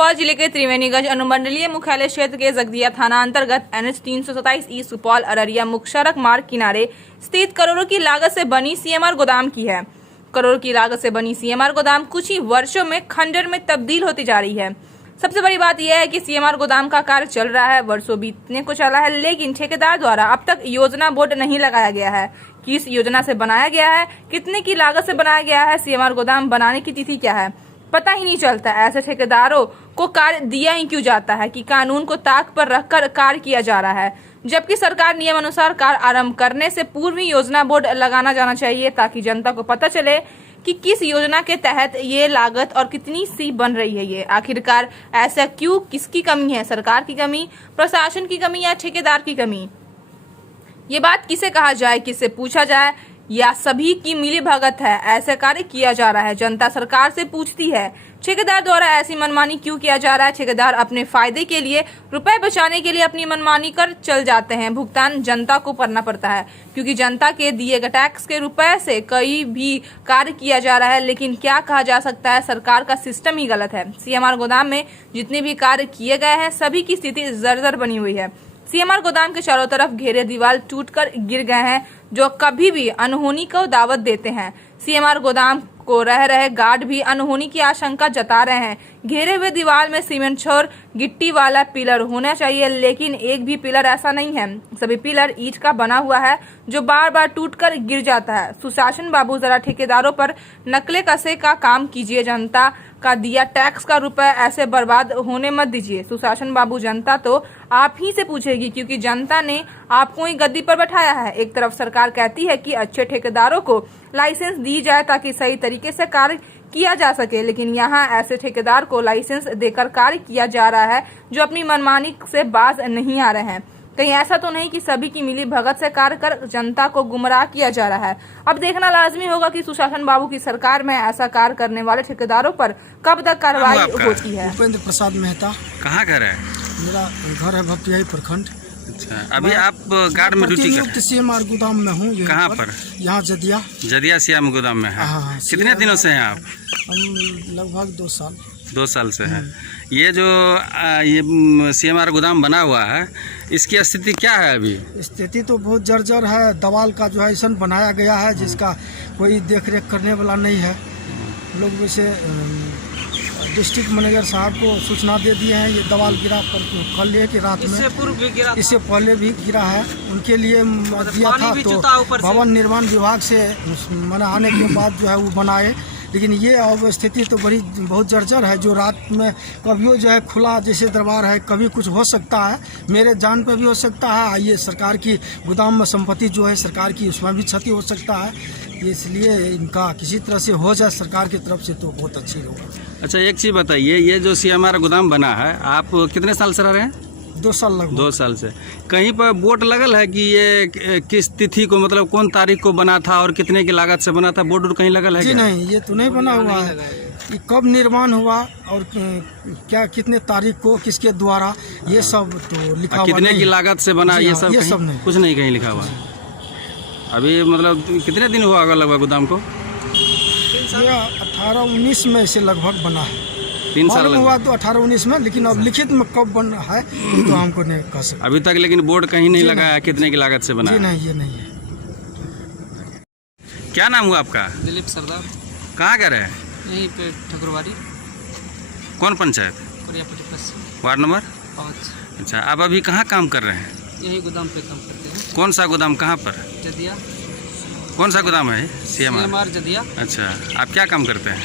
सुपौल जिले के त्रिवेणीगंज अनुमंडलीय मुख्यालय क्षेत्र के जगदिया थाना अंतर्गत NH 327 ई सुपौल अररिया मुख्य सड़क मार्ग किनारे स्थित करोड़ों की लागत से बनी CMR गोदाम की है। करोड़ों की लागत से बनी CMR गोदाम कुछ ही वर्षों में खंडर में तब्दील होती जा रही है। सबसे बड़ी बात यह है कि CMR गोदाम का कार्य चल रहा है, वर्षों बीतने को चला है, लेकिन ठेकेदार द्वारा अब तक योजना बोर्ड नहीं लगाया गया है। किस योजना से बनाया गया है, कितने की लागत से बनाया गया है, CMR गोदाम बनाने की तिथि क्या है, पता ही नहीं चलता। ऐसे ठेकेदारों को कार्य दिया ही क्यों जाता है कि कानून को ताक पर रखकर कार्य किया जा रहा है, जबकि सरकार नियम अनुसार कार्य आरंभ करने से पूर्व ही योजना बोर्ड लगाना जाना चाहिए ताकि जनता को पता चले कि किस योजना के तहत ये लागत और कितनी सी बन रही है। ये आखिरकार ऐसा क्यों, किसकी कमी है, सरकार की कमी, प्रशासन की कमी या ठेकेदार की कमी? ये बात किसे कहा जाए, किससे पूछा जाए, या सभी की मिली भगत है? ऐसा कार्य किया जा रहा है, जनता सरकार से पूछती है। ठेकेदार द्वारा ऐसी मनमानी क्यों किया जा रहा है? ठेकेदार अपने फायदे के लिए, रुपए बचाने के लिए अपनी मनमानी कर चल जाते हैं। भुगतान जनता को करना पड़ता है क्योंकि जनता के दिए गए टैक्स के रुपए से कई भी कार्य किया जा रहा है। लेकिन क्या कहा जा सकता है, सरकार का सिस्टम ही गलत है। CMR गोदाम में जितने भी कार्य किए गए हैं सभी की स्थिति जर्जर बनी हुई है। CMR गोदाम के चारों तरफ घेरे दीवार टूटकर गिर गए हैं जो कभी भी अनहोनी को दावत देते हैं। CMR गोदाम को रह रहे गार्ड भी अनहोनी की आशंका जता रहे हैं। घेरे हुए दीवार में सीमेंट छोर गिट्टी वाला पिलर होना चाहिए, लेकिन एक भी पिलर ऐसा नहीं है। सभी पिलर ईंट का बना हुआ है जो बार बार टूटकर गिर जाता है। सुशासन बाबू, जरा ठेकेदारों पर नकले कसे का काम कीजिए। जनता का दिया टैक्स का रुपए ऐसे बर्बाद होने मत दीजिए। सुशासन बाबू, जनता तो आप ही से पूछेगी क्योंकि जनता ने आपको ही गद्दी पर बैठाया है। एक तरफ सरकार कहती है कि अच्छे ठेकेदारों को लाइसेंस दी जाए ताकि सही तरीके से कार्य किया जा सके, लेकिन यहाँ ऐसे ठेकेदार को लाइसेंस देकर कार्य किया जा रहा है जो अपनी मनमानी से बाज नहीं आ रहे हैं। कहीं ऐसा तो नहीं कि सभी की मिली भगत से कार्य कर जनता को गुमराह किया जा रहा है? अब देखना लाजमी होगा कि सुशासन बाबू की सरकार में ऐसा कार्य करने वाले ठेकेदारों पर कब तक कार्रवाई होती है। उपेंद्र प्रसाद मेहता। कहाँ घर है? मेरा घर है भपटियाही प्रखंड। अच्छा, अभी आप गार्ड में ड्यूटी कर? CMR गोदाम में हूँ। कहाँ पर? यहाँ जदिया CMR गोदाम में है। हाँ, कितने दिनों से हैं आप? हम लगभग 2 साल। 2 साल से है। ये जो ये CMR गोदाम बना हुआ है, इसकी स्थिति क्या है अभी? स्थिति तो बहुत जर्जर है। दवाल का जो है ऐसा बनाया गया है जिसका कोई देख रेख करने वाला नहीं है। लोग वैसे डिस्ट्रिक्ट मैनेजर साहब को सूचना दे दिए हैं। ये दवाल गिरा पर कल की रात में, इससे पहले भी गिरा है। उनके लिए दिया था तो भवन निर्माण विभाग से मना आने के बाद जो है वो बनाए, लेकिन ये अब स्थिति तो बहुत जर्जर है। जो रात में कभी जो है खुला जैसे दरबार है, कभी कुछ हो सकता है, मेरे जान पे भी हो सकता है। ये सरकार की गोदाम में संपत्ति जो है सरकार की, उसमें भी क्षति हो सकता है। इसलिए इनका किसी तरह से हो जाए सरकार की तरफ से तो बहुत अच्छी होगा। अच्छा, एक चीज़ बताइए, ये जो CMR गोदाम बना है, आप कितने साल से रह रहे हैं? 2 साल लगभग। 2 साल से। कहीं पर बोर्ड लगल है कि ये किस तिथि को, मतलब कौन तारीख को बना था और कितने की लागत से बना था? बोर्ड कहीं लगल है? जी नहीं, ये तो नहीं बना हुआ है। ये कब निर्माण हुआ और क्या कितने तारीख को, किसके द्वारा, ये सब तो लिखा हुआ कितने की लागत से बना, ये सब नहीं, कुछ नहीं कहीं लिखा हुआ। अभी मतलब कितने दिन हुआ होगा लगभग गोदाम को? ये 18-19 में से लगभग बना है। 3 साल हुआ तो 18-19 में, लेकिन अब लिखित में कब बना है तो हमको नहीं कह सकते अभी तक। लेकिन बोर्ड कहीं नहीं लगाया कितने की लागत से बना? जी नहीं, ये नहीं है। क्या नाम हुआ आपका? दिलीप सरदार। कहाँ घर है? यहीं पे ठकुरवाड़ी। कौन पंचायत? Ward number 5। अच्छा, आप अभी कहाँ काम कर रहे हैं? यही गोदाम पे काम करते हैं। कौन सा गोदाम, कहाँ पर? जदिया। कौन सा गोदाम है? CMR जदिया। अच्छा, आप क्या काम करते हैं?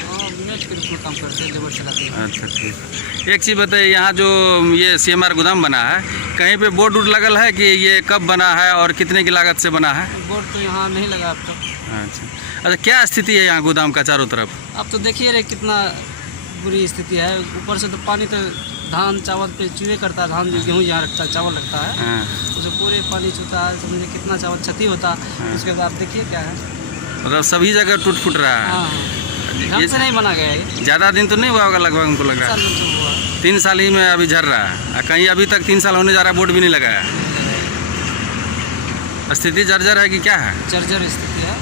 मैच के रूप में काम करते हैं, लेबर चलाते हैं। अच्छा, ठीक। एक चीज़ बताइए, यहाँ जो ये CMR गोदाम बना है, कहीं पे बोर्ड वोर्ड लगल है कि ये कब बना है और कितने की लागत से बना है? बोर्ड तो यहाँ नहीं लगा अब तक। अच्छा, क्या स्थिति है यहाँ गोदाम का चारों तरफ? अब तो देखिए रे कितना बुरी स्थिति है। ऊपर से तो पानी तो धान चावल पे चूहे करता है। धान गेहूँ यहाँ रखता है, चावल रखता है, उसे पूरे पानी छूता है। समझे कितना चावल क्षति होता है। उसके बाद देखिए क्या है, मतलब सभी जगह टूट फूट रहा है। ढंग से नहीं बना गया है। ज़्यादा दिन तो नहीं हुआ होगा लगभग, हमको लग रहा है 3 साल ही में अभी झर रहा है। कहीं अभी तक 3 साल होने जा रहा है, बोर्ड भी नहीं लगाया। स्थिति जर्जर है कि क्या है? जर्जर स्थिति है।